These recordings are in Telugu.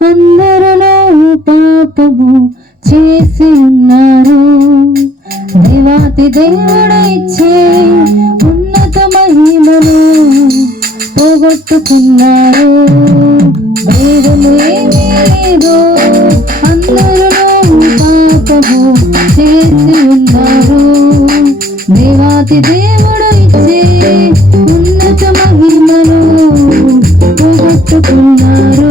అందరిలో పాపము చేసి ఉన్నారు దివాతి దేవుడు ఇచ్చే ఉన్నత మహిమను పోగొట్టుకున్నారు. లేదు అందరిలో పాపము చేసి ఉన్నారు దేవాతి దేవుడు ఇచ్చే ఉన్నత మహిమను పోగొట్టుకున్నారు.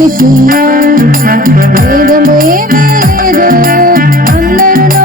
తెలిసిందా వేదమేమీ లేదు అందరూ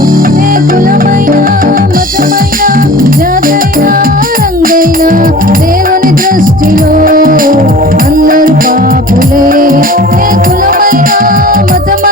మొత్తమ